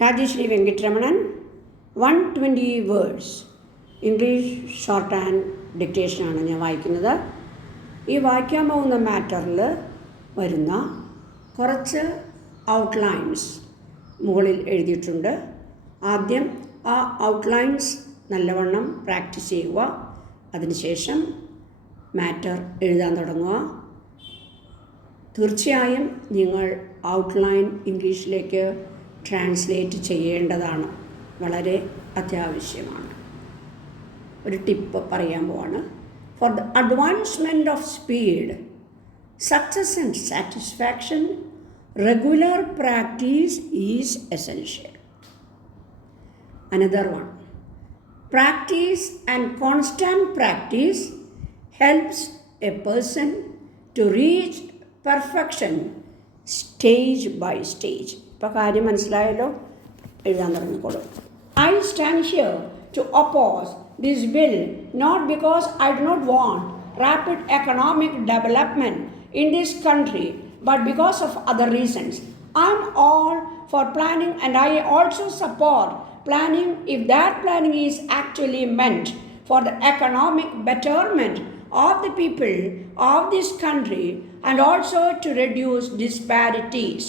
Rajashree Venkitaramanan 120 words English short and ഡിക്റ്റേഷനാണ് ഞാൻ വായിക്കുന്നത്. ഈ വായിക്കാൻ പോകുന്ന മാറ്ററിൽ വരുന്ന കുറച്ച് ഔട്ട്ലൈൻസ് മുകളിൽ എഴുതിയിട്ടുണ്ട്. ആദ്യം ആ ഔട്ട്ലൈൻസ് നല്ലവണ്ണം പ്രാക്ടീസ് ചെയ്യുക. അതിനുശേഷം മാറ്റർ എഴുതാൻ തുടങ്ങുക. തീർച്ചയായും നിങ്ങൾ ഔട്ട്ലൈൻ ഇംഗ്ലീഷിലേക്ക് ട്രാൻസ്ലേറ്റ് ചെയ്യേണ്ടതാണ്. വളരെ അത്യാവശ്യമാണ്. ഒരു ടിപ്പ് പറയാൻ പോവാണ്. For the advancement of speed, success and satisfaction, regular practice is essential. Another one, practice and constant practice helps a person to reach perfection stage by stage. ഇപ്പോൾ കാര്യം മനസ്സിലായല്ലോ, എഴുതാൻ തുടങ്ങിക്കോളൂ. I stand here to oppose this bill not because I do not want rapid economic development in this country, but because of other reasons. I am all for planning, and I also support planning if that planning is actually meant for the economic betterment of the people of this country and also to reduce disparities.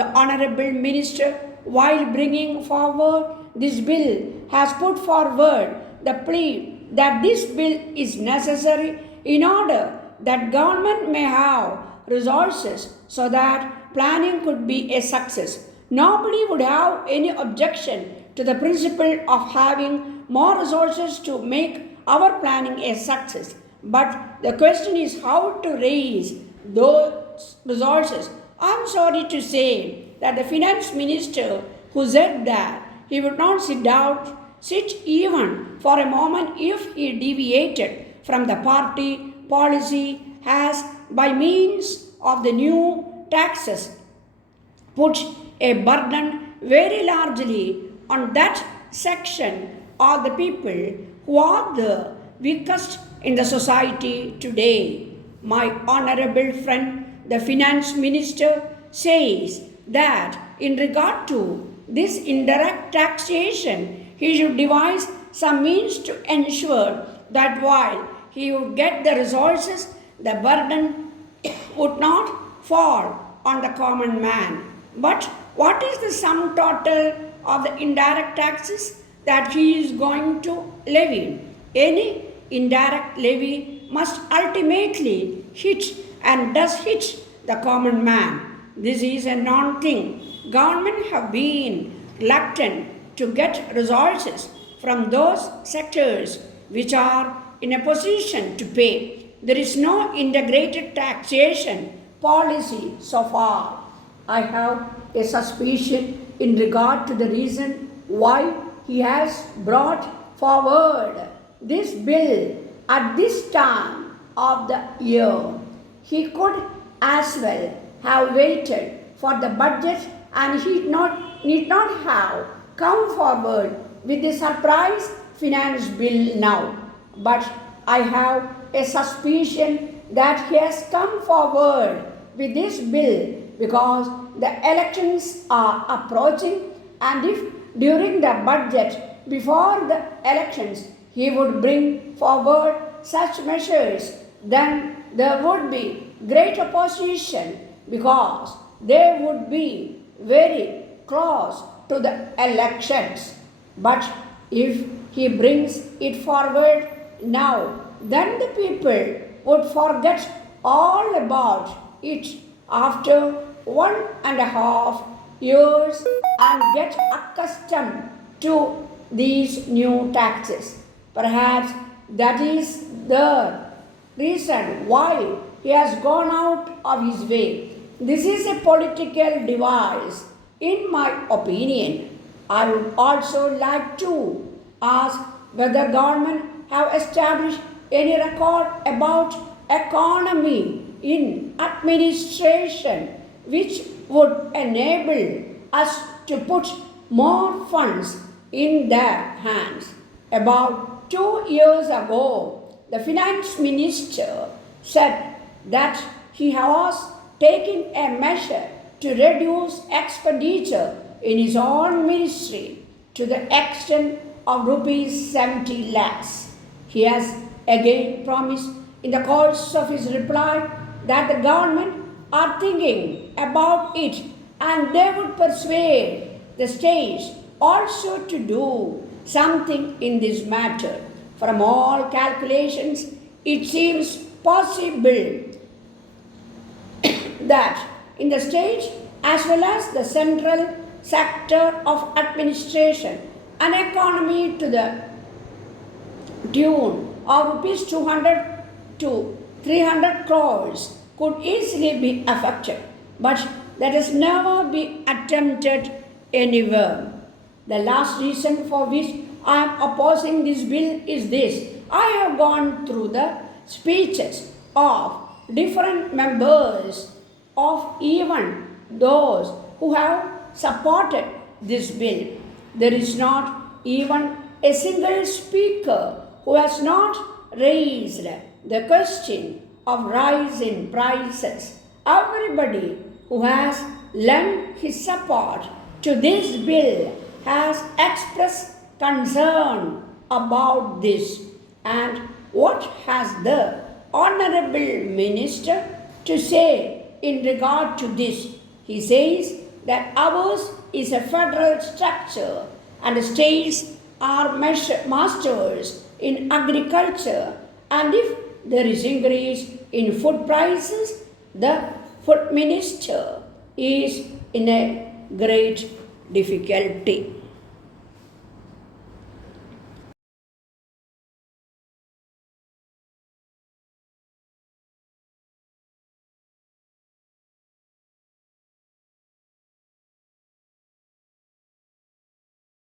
The Honorable Minister, while bringing forward this bill, has put forward the plea that this bill is necessary in order that government may have resources so that planning could be a success. Nobody would have any objection to the principle of having more resources to make our planning a success. But the question is how to raise those resources. I'm sorry to say that the finance minister who said that he would not sit even for a moment if he deviated from the party policy has, by means of the new taxes, put a burden very largely on that section of the people who are the weakest in the society today. My honorable friend, the finance minister, says that in regard to this indirect taxation, he should devise some means to ensure that while he would get the resources, the burden would not fall on the common man. But what is the sum total of the indirect taxes that he is going to levy? Any indirect levy must ultimately hit and does hit the common man. This is a non-thing. Government have been reluctant to get resources from those sectors which are in a position to pay. There is no integrated taxation policy so far. I have a suspicion in regard to the reason why he has brought forward this bill at this time of the year. He could as well have waited for the budget, and he need not have come forward with the surprise finance bill now. But I have a suspicion that he has come forward with this bill because the elections are approaching, and if during the budget before the elections he would bring forward such measures, then there would be great opposition because they would be very close to the elections. But if he brings it forward now, then the people would forget all about it after 1.5 years and get accustomed to these new taxes. Perhaps that is the reason why he has gone out of his way. This is a political device, in my opinion. I would also like to ask whether government have established any record about economy in administration which would enable us to put more funds in their hands. About 2 years ago, the finance minister said that he was taking a measure to reduce expenditure in his own ministry to the extent of rupees 70 lakhs. He has again promised in the course of his reply that the government are thinking about it and they would persuade the states also to do something in this matter. From all calculations, it seems possible that in the state as well as the central sector of administration, an economy to the tune of rupees 200 to 300 crores could easily be affected, but that has never been attempted anywhere. The last reason for which I am opposing this bill is this. I have gone through the speeches of different members of even those who have supported this bill. There is not even a single speaker who has not raised the question of rise in prices. Everybody who has lent his support to this bill has expressed concern about this. And what has the Honorable Minister to say in regard to this? He says that ours is a federal structure and the states are masters in agriculture, and if there is increase in food prices, the food minister is in a great difficulty.